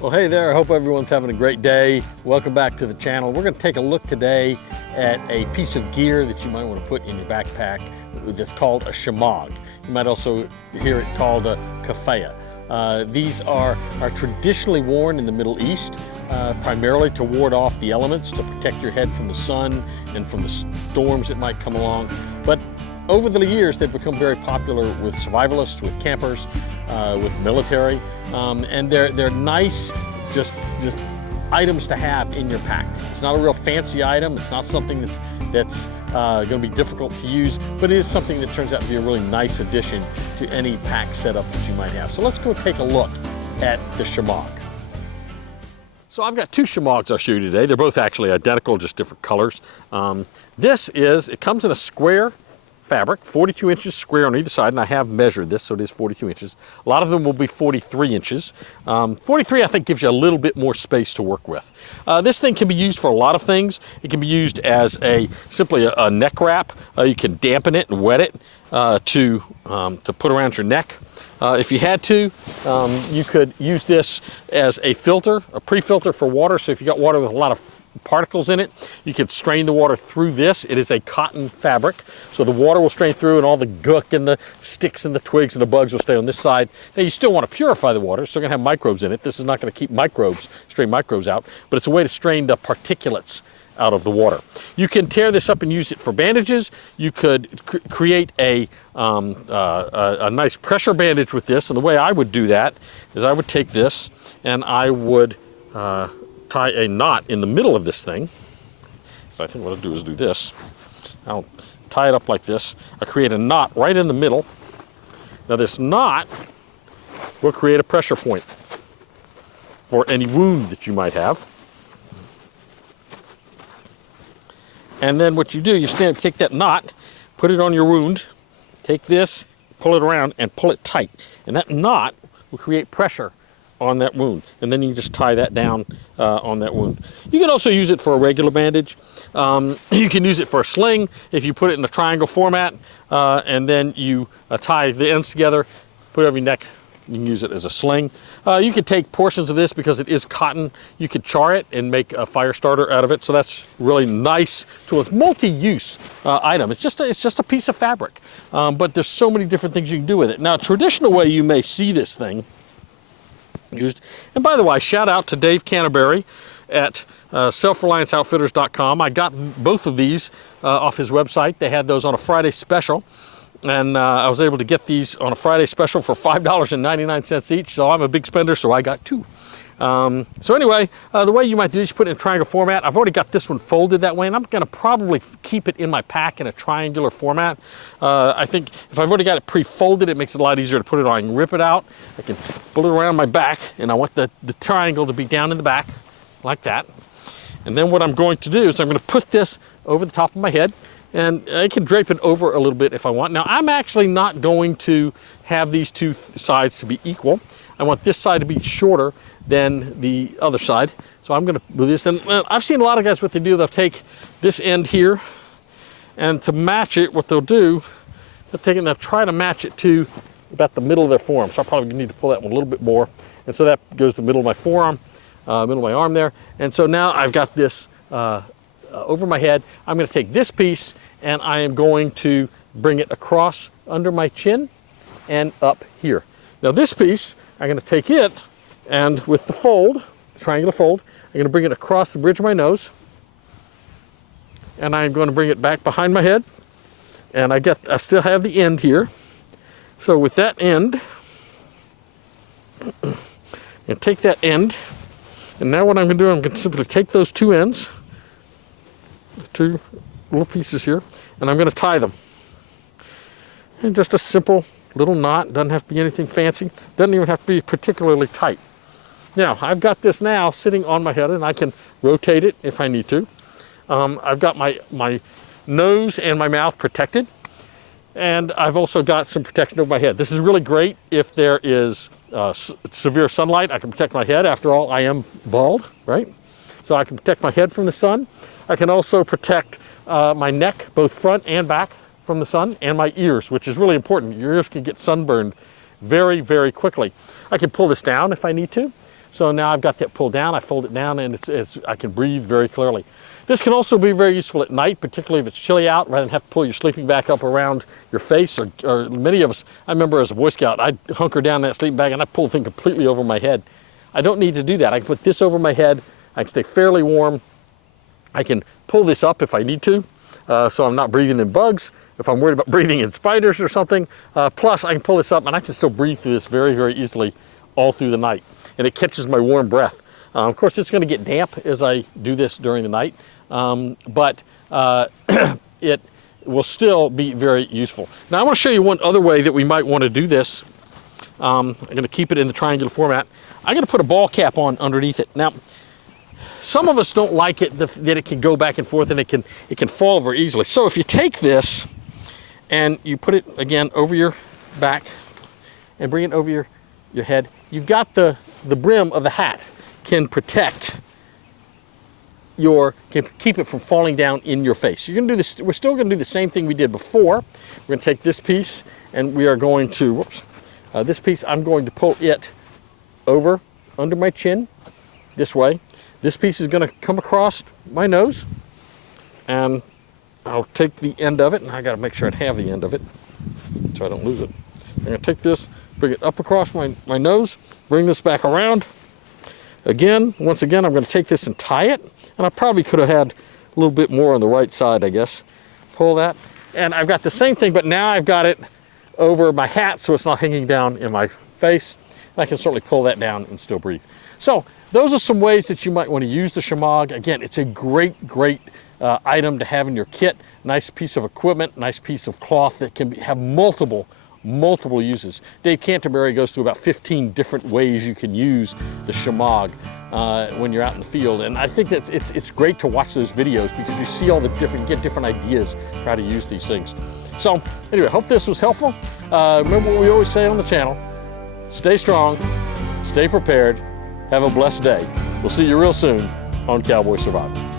Well, hey there, I hope everyone's having a great day. Welcome back to the channel. We're going to take a look today at a piece of gear that you might want to put in your backpack that's called a shemagh. You might also hear it called a kafaya. These are traditionally worn in the Middle East, primarily to ward off the elements, to protect your head from the sun and from the storms that might come along. But over the years, they've become very popular with survivalists, with campers, with military, and they're nice, just items to have in your pack. It's not a real fancy item. It's not something that's going to be difficult to use, but it is something that turns out to be a really nice addition to any pack setup that you might have. So let's go take a look at the shemagh. So I've got two shemaghs I'll show you today. They're both actually identical, just different colors. It comes in a square fabric, 42 inches square on either side, and I have measured this, so it is 42 inches. A lot of them will be 43 inches. 43, I think, gives you a little bit more space to work with. This thing can be used for a lot of things. It can be used as simply a neck wrap. You can dampen it and wet it to put around your neck. If you had to, you could use this as a filter, a pre-filter for water. So if you got water with a lot of particles in it, you can strain the water through this. It is a cotton fabric, so the water will strain through and all the gook and the sticks and the twigs and the bugs will stay on this side. Now you still want to purify the water, so you're going to have microbes in it. This is not going to keep strain microbes out, but it's a way to strain the particulates out of the water. You can tear this up and use it for bandages. You could create a nice pressure bandage with this, and the way I would do that is I would take this and I would tie a knot in the middle of this thing. So I think what I'll do is do this. I'll tie it up like this. I create a knot right in the middle. Now this knot will create a pressure point for any wound that you might have. And then what you do, take that knot, put it on your wound, take this, pull it around and pull it tight. And that knot will create pressure on that wound, and then you can just tie that down on that wound. You can also use it for a regular bandage. You can use it for a sling if you put it in a triangle format, and then you tie the ends together, put it over your neck. You can use it as a sling. You could take portions of this, because it is cotton. You could char it and make a fire starter out of it. So that's really nice tool. It's multi-use item. It's just a piece of fabric, but there's so many different things you can do with it. Now, a traditional way you may see this thing used. And by the way, shout out to Dave Canterbury at selfrelianceoutfitters.com. I got both of these off his website. They had those on a Friday special, and I was able to get these on a Friday special for $5.99 each. So I'm a big spender, so I got two. So anyway, the way you might do this, you put it in a triangle format. I've already got this one folded that way, and I'm going to probably keep it in my pack in a triangular format. I think if I've already got it pre-folded, it makes it a lot easier to put it on. I can rip it out. I can pull it around my back, and I want the triangle to be down in the back like that. And then what I'm going to do is I'm going to put this over the top of my head, and I can drape it over a little bit if I want. Now, I'm actually not going to have these two sides to be equal. I want this side to be shorter than the other side. So I'm going to do this. And I've seen a lot of guys, what they do, they'll take this end here, and to match it, what they'll do, they'll take it and they'll try to match it to about the middle of their forearm. So I probably need to pull that one a little bit more. And so that goes to the middle of my forearm, middle of my arm there. And so now I've got this over my head. I'm going to take this piece and I am going to bring it across under my chin and up here. Now this piece, I'm going to take it, and with the fold, the triangular fold, I'm going to bring it across the bridge of my nose, and I'm going to bring it back behind my head, and I still have the end here. So with that end, and take that end, and now what I'm going to do, I'm going to simply take those two ends, the two little pieces here, and I'm going to tie them. And just a simple little knot. Doesn't have to be anything fancy. Doesn't even have to be particularly tight. Now, I've got this now sitting on my head, and I can rotate it if I need to. I've got my nose and my mouth protected, and I've also got some protection over my head. This is really great if there is severe sunlight. I can protect my head. After all, I am bald, right? So I can protect my head from the sun. I can also protect my neck, both front and back, from the sun, and my ears, which is really important. Your ears can get sunburned very, very quickly. I can pull this down if I need to. So now I've got that pulled down, I fold it down, and I can breathe very clearly. This can also be very useful at night, particularly if it's chilly out, rather than have to pull your sleeping bag up around your face, or many of us, I remember as a Boy Scout, I'd hunker down that sleeping bag and I'd pull the thing completely over my head. I don't need to do that. I can put this over my head, I can stay fairly warm, I can pull this up if I need to, so I'm not breathing in bugs, if I'm worried about breathing in spiders or something. Plus, I can pull this up and I can still breathe through this very, very easily all through the night. And it catches my warm breath. Of course, it's going to get damp as I do this during the night, but it will still be very useful. Now, I want to show you one other way that we might want to do this. I'm going to keep it in the triangular format. I'm going to put a ball cap on underneath it. Now, some of us don't like it that it can go back and forth and it can fall very easily. So if you take this and you put it again over your back and bring it over your head, you've got the brim of the hat can protect can keep it from falling down in your face. You're going to do this. We're still going to do the same thing we did before. We're going to take this piece and we are going to, this piece, I'm going to pull it over under my chin this way. This piece is going to come across my nose, and I'll take the end of it, and I got to make sure I have the end of it so I don't lose it. I'm going to take this, bring it up across my nose, bring this back around. Once again, I'm going to take this and tie it, and I probably could have had a little bit more on the right side, I guess. Pull that, and I've got the same thing, but now I've got it over my hat so it's not hanging down in my face. I can certainly pull that down and still breathe. So those are some ways that you might want to use the shmagh. Again, it's a great item to have in your kit. Nice piece of equipment, nice piece of cloth that can have multiple uses. Dave Canterbury goes through about 15 different ways you can use the shmagh when you're out in the field, and I think that it's great to watch those videos because you see all the get different ideas for how to use these things. So anyway, hope this was helpful. Remember what we always say on the channel: stay strong, stay prepared, have a blessed day. We'll see you real soon on Cowboy Survival.